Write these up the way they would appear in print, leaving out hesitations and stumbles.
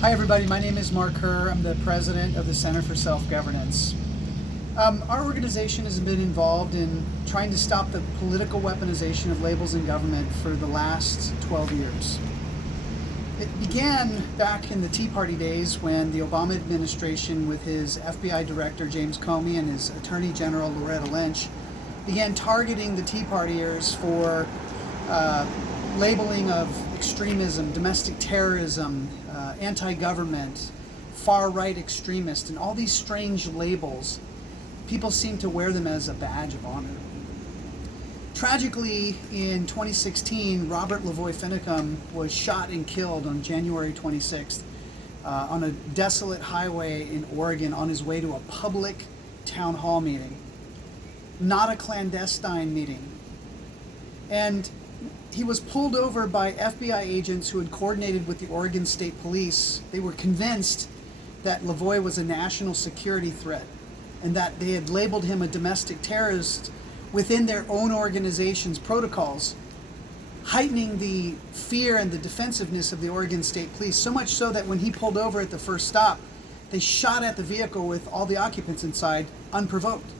Hi everybody, my name is Mark Herr. I'm the president of the Center for Self-Governance. Our organization has been involved in trying to stop the political weaponization of labels in government for the last 12 years. It began back in the Tea Party days when the Obama administration, with his FBI director James Comey and his Attorney General Loretta Lynch, began targeting the Tea Partiers for labeling of extremism, domestic terrorism, anti-government, far-right extremist, and all these strange labels. People seem to wear them as a badge of honor. Tragically, in 2016, Robert LaVoy Finicum was shot and killed on January 26th on a desolate highway in Oregon on his way to a public town hall meeting, not a clandestine meeting. And he was pulled over by FBI agents who had coordinated with the Oregon State Police. They were convinced that LaVoy was a national security threat and that they had labeled him a domestic terrorist within their own organization's protocols, heightening the fear and the defensiveness of the Oregon State Police, so much so that when he pulled over at the first stop, they shot at the vehicle with all the occupants inside, unprovoked.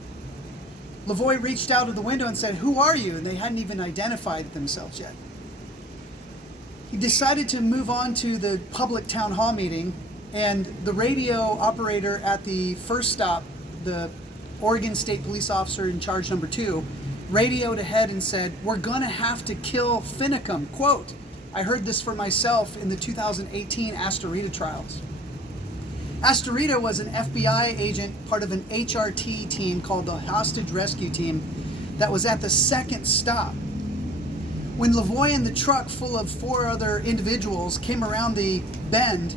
LaVoy reached out of the window and said, "Who are you?" And they hadn't even identified themselves yet. He decided to move on to the public town hall meeting, and the radio operator at the first stop, the Oregon State Police officer in charge number 2, radioed ahead and said, "We're going to have to kill Finicum." Quote, I heard this for myself in the 2018 Astorita trials. Astorita was an FBI agent, part of an HRT team called the Hostage Rescue Team, that was at the second stop. When LaVoy and the truck full of 4 other individuals came around the bend,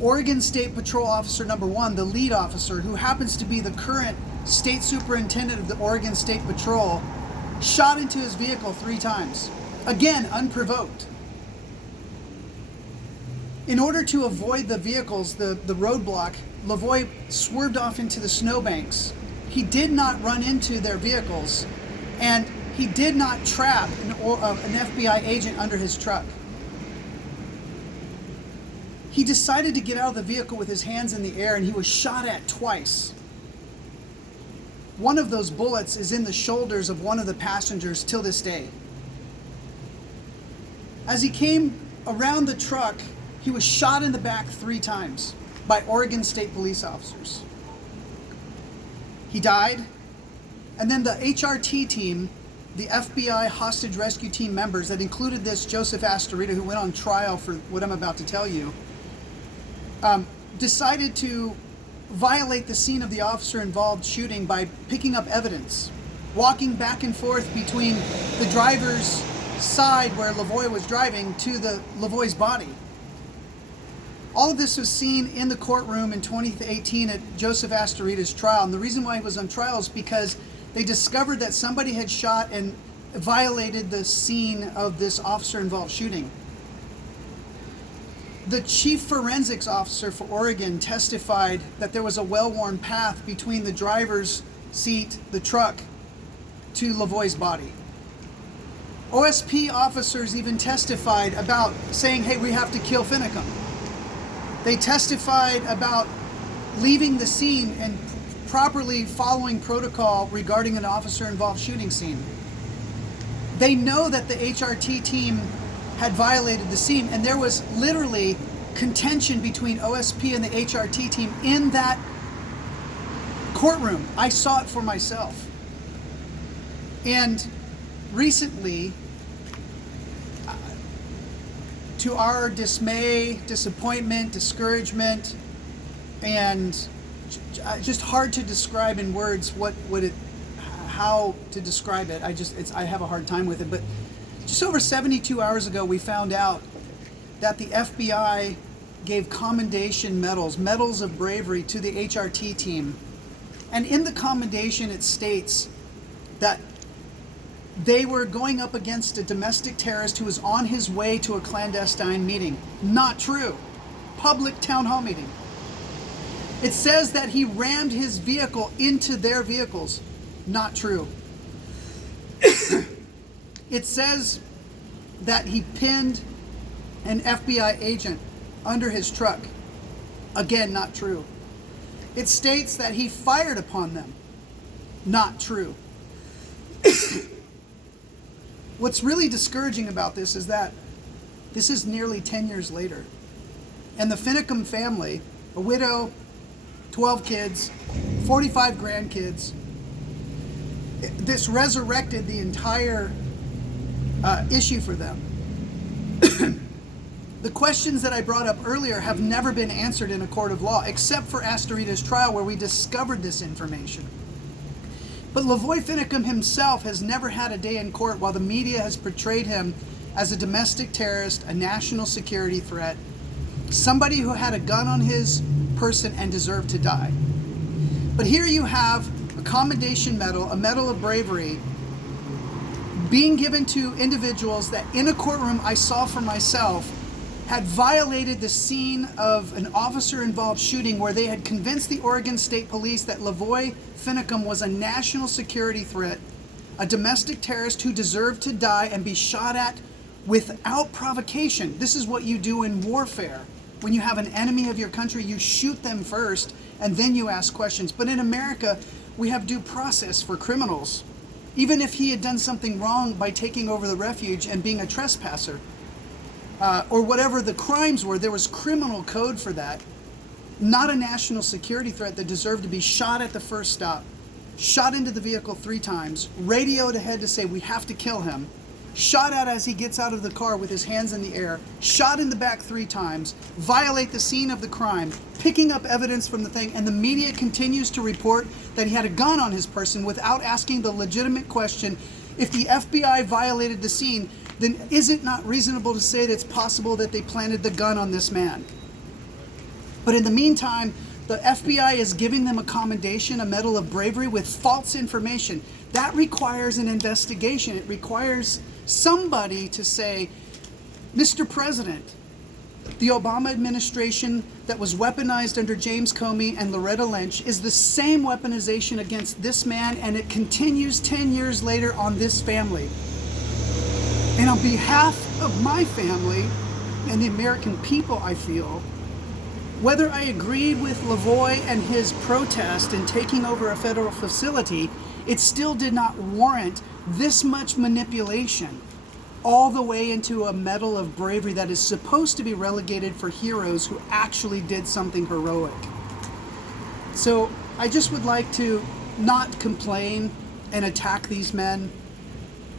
Oregon State Patrol Officer number 1, the lead officer, who happens to be the current state superintendent of the Oregon State Patrol, shot into his vehicle 3 times, again unprovoked. In order to avoid the vehicles, the roadblock, LaVoy swerved off into the snowbanks. He did not run into their vehicles, and he did not trap an FBI agent under his truck. He decided to get out of the vehicle with his hands in the air, and he was shot at twice. One of those bullets is in the shoulders of one of the passengers till this day. As he came around the truck, he was shot in the back 3 times by Oregon State police officers. He died, and then the HRT team, the FBI hostage rescue team members that included this Joseph Astorita, who went on trial for what I'm about to tell you, decided to violate the scene of the officer-involved shooting by picking up evidence, walking back and forth between the driver's side where LaVoy was driving to the LaVoy's body. All of this was seen in the courtroom in 2018 at Joseph Astorita's trial. And the reason why he was on trial is because they discovered that somebody had shot and violated the scene of this officer-involved shooting. The chief forensics officer for Oregon testified that there was a well-worn path between the driver's seat, the truck, to LaVoy's body. OSP officers even testified about saying, "Hey, we have to kill Finicum." They testified about leaving the scene and properly following protocol regarding an officer-involved shooting scene. They know that the HRT team had violated the scene, and there was literally contention between OSP and the HRT team in that courtroom. I saw it for myself. And recently, to our dismay, disappointment, discouragement, and just hard to describe in words how to describe it. I have a hard time with it. But just over 72 hours ago, we found out that the FBI gave commendation medals, Medals of Bravery, to the HRT team. And in the commendation, it states that they were going up against a domestic terrorist who was on his way to a clandestine meeting. Not true. Public town hall meeting. It says that he rammed his vehicle into their vehicles. Not true. It says that he pinned an FBI agent under his truck. Again, not true. It states that he fired upon them. Not true. What's really discouraging about this is that this is nearly 10 years later. And the Finicum family, a widow, 12 kids, 45 grandkids, this resurrected the entire issue for them. The questions that I brought up earlier have never been answered in a court of law, except for Astorita's trial, where we discovered this information. But LaVoy Finicum himself has never had a day in court, while the media has portrayed him as a domestic terrorist, a national security threat, somebody who had a gun on his person and deserved to die. But here you have a commendation medal, a Medal of Bravery, being given to individuals that in a courtroom I saw for myself had violated the scene of an officer-involved shooting, where they had convinced the Oregon State Police that LaVoy Finicum was a national security threat, a domestic terrorist who deserved to die and be shot at without provocation. This is what you do in warfare. When you have an enemy of your country, you shoot them first and then you ask questions. But in America, we have due process for criminals. Even if he had done something wrong by taking over the refuge and being a trespasser, or whatever the crimes were, there was criminal code for that. Not a national security threat that deserved to be shot at the first stop, shot into the vehicle 3 times, radioed ahead to say we have to kill him, shot at as he gets out of the car with his hands in the air, shot in the back 3 times, violate the scene of the crime, picking up evidence from the thing, and the media continues to report that he had a gun on his person without asking the legitimate question: if the FBI violated the scene, then is it not reasonable to say that it's possible that they planted the gun on this man? But in the meantime, the FBI is giving them a commendation, a Medal of Bravery, with false information. That requires an investigation. It requires somebody to say, Mr. President, the Obama administration that was weaponized under James Comey and Loretta Lynch is the same weaponization against this man, and it continues 10 years later on this family. And on behalf of my family and the American people, I feel, whether I agreed with LaVoy and his protest in taking over a federal facility, it still did not warrant this much manipulation all the way into a Medal of Bravery that is supposed to be relegated for heroes who actually did something heroic. So I just would like to not complain and attack these men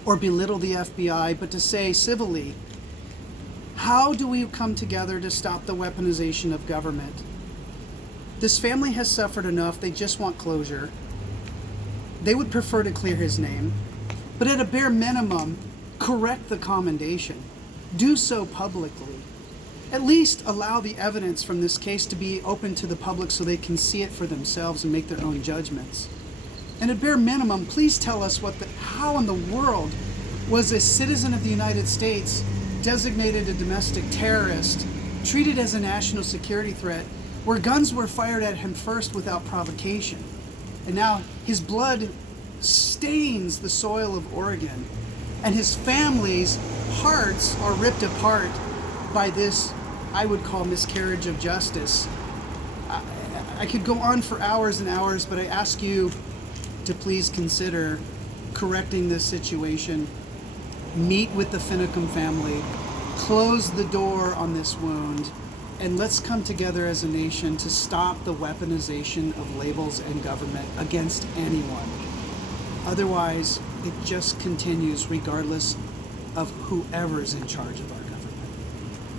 or belittle the FBI, but to say civilly, how do we come together to stop the weaponization of government? This family has suffered enough. They just want closure. They would prefer to clear his name, but at a bare minimum, correct the commendation. Do so publicly. At least allow the evidence from this case to be open to the public so they can see it for themselves and make their own judgments. And at bare minimum, please tell us how in the world was a citizen of the United States designated a domestic terrorist, treated as a national security threat, where guns were fired at him first without provocation. And now his blood stains the soil of Oregon, and his family's hearts are ripped apart by this, I would call, miscarriage of justice. I could go on for hours and hours, but I ask you to please consider correcting this situation. Meet with the Finicum family, close the door on this wound, and let's come together as a nation to stop the weaponization of labels and government against anyone. Otherwise, it just continues regardless of whoever's in charge of our